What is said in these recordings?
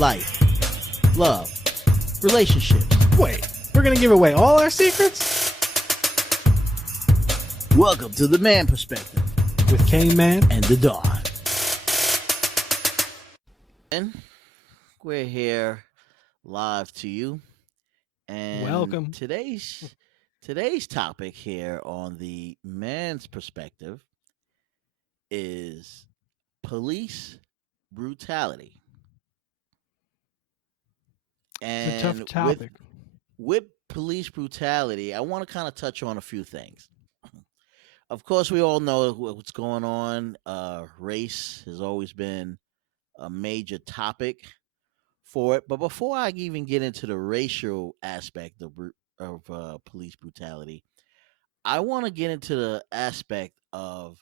life, love, relationships. Wait, we're gonna give away all our secrets? Welcome to the Man Perspective With Kane Man. and the Dawn. And we're here live to you. And Welcome. today's topic here on the Man's Perspective is police brutality. It's a tough And topic. with police brutality, I want to kind of touch on a few things. Of course, we all know what's going on. Race has always been a major topic for it. But before I even get into the racial aspect of police brutality, I want to get into the aspect of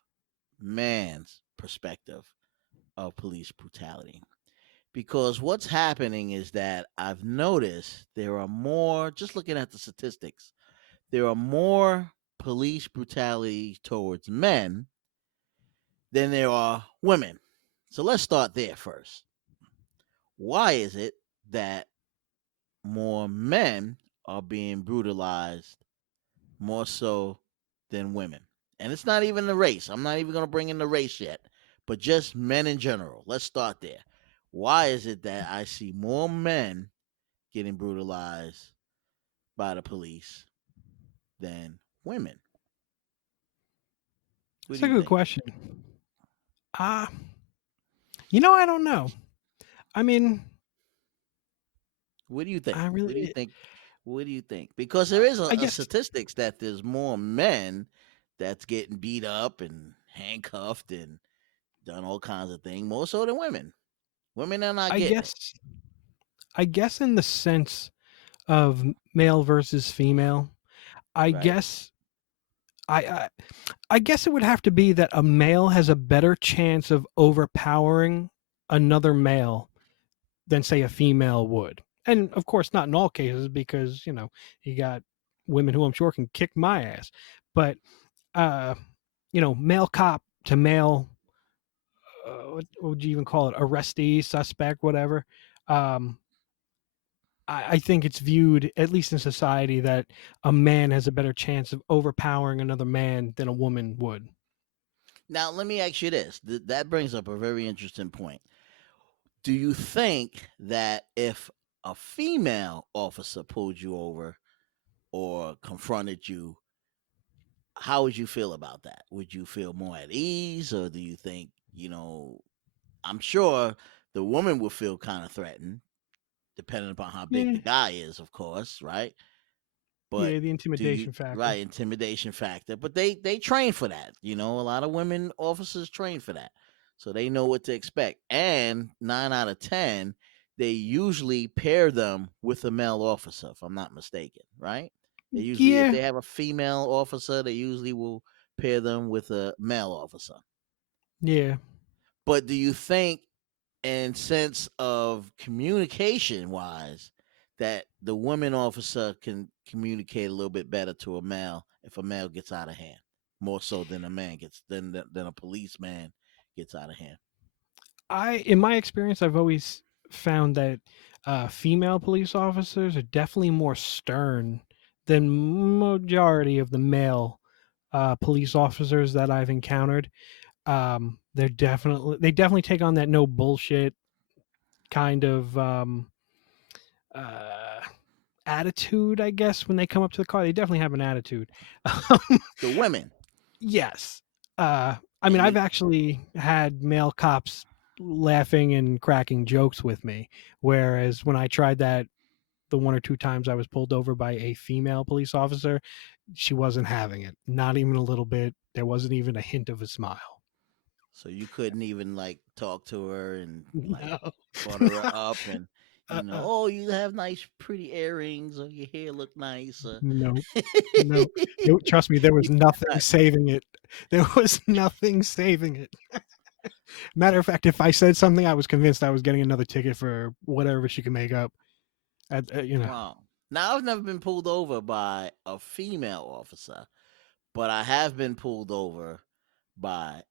man's perspective of police brutality. Because what's happening is that I've noticed there are more, just looking at the statistics, there are more police brutality towards men than there are women. So let's start there first. Why is it that more men are being brutalized more so than women? And it's not even the race. I'm not even going to bring in the race yet, but just men in general. Let's start there. Why is it that I see more men getting brutalized by the police than women? What That's do a you good think? question. Uh, I don't know. I mean, What do you think? I What do you really, think? What do you think? Because there is I a guess, statistics that there's more men that's getting beat up and handcuffed and done all kinds of things, more so than women. Women are not I getting it, guess, I guess, in the sense of male versus female, I right? guess, I, I, I guess it would have to be that a male has a better chance of overpowering another male than say a female would. And of course, not in all cases, because you got women who I'm sure can kick my ass. But uh, male cop to male, what would you even call it? Arrestee, suspect, whatever. Um, I think it's viewed, at least in society, that a man has a better chance of overpowering another man than a woman would. Now, let me ask you this. That brings up a very interesting point. Do you think that if a female officer pulled you over or confronted you, how would you feel about that? Would you feel more at ease, or do you think, I'm sure the woman will feel kind of threatened, depending upon how big Yeah, the guy is, of course, right? But yeah, the do you intimidation factor. right intimidation factor? But they train for that. A lot of women officers train for that, so they know what to expect. And 9 out of 10, they usually pair them with a male officer, if I'm not mistaken, right? They usually, if Yeah, they have a female officer, they usually will pair them with a male officer. yeah. But do you think, in sense of communication wise, that the woman officer can communicate a little bit better to a male if a male gets out of hand, more so than a man gets than a policeman gets out of hand? In my experience, I've always found that female police officers are definitely more stern than majority of the male police officers that I've encountered. They definitely take on that no bullshit kind of uh, attitude. I guess when they come up to the car, they definitely have an attitude. The women, Yes. I and mean, I've actually had male cops laughing and cracking jokes with me, whereas when I tried that the one or two times I was pulled over by a female police officer, she wasn't having it. Not even a little bit. There wasn't even a hint of a smile. so you couldn't even like talk to her and like No. butter her up and Uh-uh. oh, you have nice pretty earrings or your hair look nice. No. No. Trust me, there was You could nothing not. saving it. There was nothing saving it. Matter of fact, if I said something, I was convinced I was getting another ticket for whatever she could make up. Wow. Now, I've never been pulled over by a female officer, but I have been pulled over by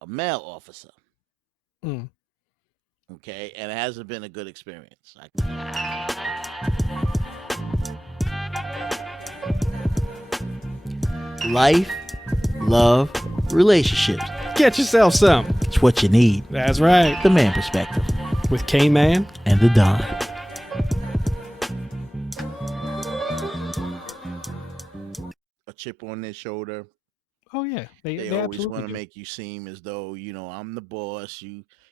a male officer. Mm. Okay, and it hasn't been a good experience. Life, love, relationships. Get yourself some. It's what you need. That's right. The Man Perspective. With K-Man and the Don. A chip on their shoulder. Oh yeah, They they always absolutely want to do. make you seem as though, I'm the boss.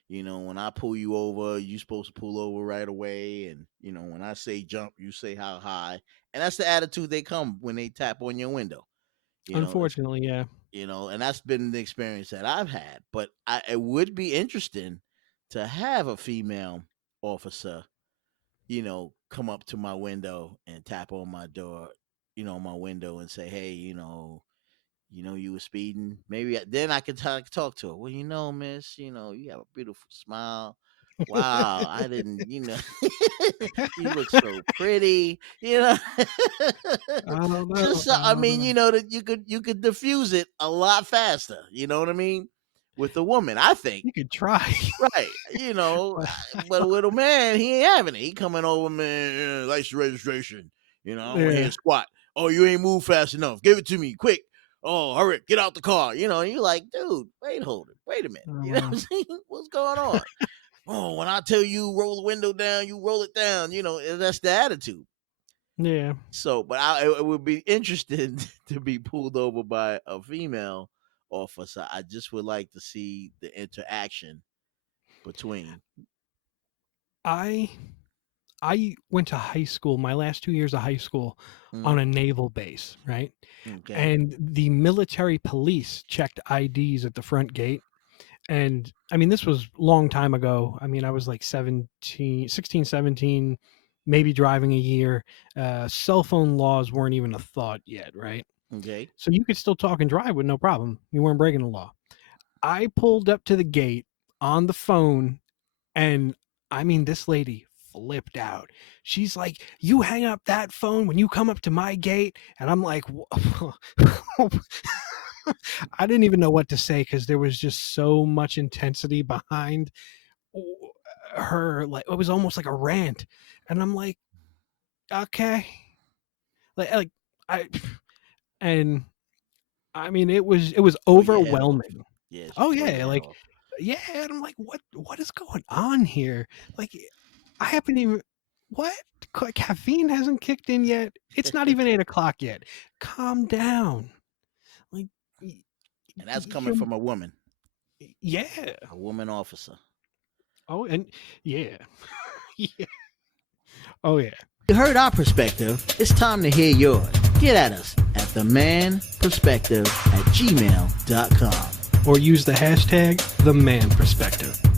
When I pull you over, you supposed to pull over right away. And, when I say jump, you say how high. And that's the attitude they come when they tap on your window. It's, Unfortunately, yeah. and that's been the experience that I've had. But it would be interesting to have a female officer, come up to my window and tap on my door, my window and say, hey, you were speeding. Maybe then I could talk to her. Well, miss, you have a beautiful smile. Wow, I didn't, you look so pretty, I don't know. Just, I I don't mean, know. that you could diffuse it a lot faster. You know what I mean? With a woman, I think. You could try. Right, But but with a man, he ain't having it. He coming over, man, license registration. I want to hear yeah. a squat. Oh, you ain't moved fast enough. Give it to me, quick. Oh, hurry, get out the car. And you're like, dude, wait a minute. Oh, You know what wow. I'm saying? What's going on? Oh, when I tell you roll the window down, you roll it down. That's the attitude. Yeah. So, but it would be interesting to be pulled over by a female officer. I just would like to see the interaction between. I went to high school, my last 2 years of high school, on Mm, a naval base, right? okay. And the military police checked IDs at the front gate. And I mean, this was a long time ago. I mean, I was like 16, 17, maybe driving a year. Cell phone laws weren't even a thought yet, right? Okay. So you could still talk and drive with no problem. You weren't breaking the law. I pulled up to the gate on the phone, and I mean, this lady flipped out. She's like, "You hang up that phone when you come up to my gate." And I'm like, I didn't even know what to say because there was just so much intensity behind her. Like, it was almost like a rant. And I'm like, okay. Like I, and I mean, it was Blow your head off. overwhelming. Yes, Oh blow your yeah, head like off. yeah, and I'm like, what is going on here? Like, I haven't even what caffeine hasn't kicked in yet. It's not even 8 o'clock yet. Calm down. Like, And that's coming you're, from a woman, yeah. a woman officer. Oh, and yeah, yeah. Oh yeah. You heard our perspective. It's time to hear yours. Get at us at themanperspective@gmail.com. Or use the hashtag #TheManPerspective.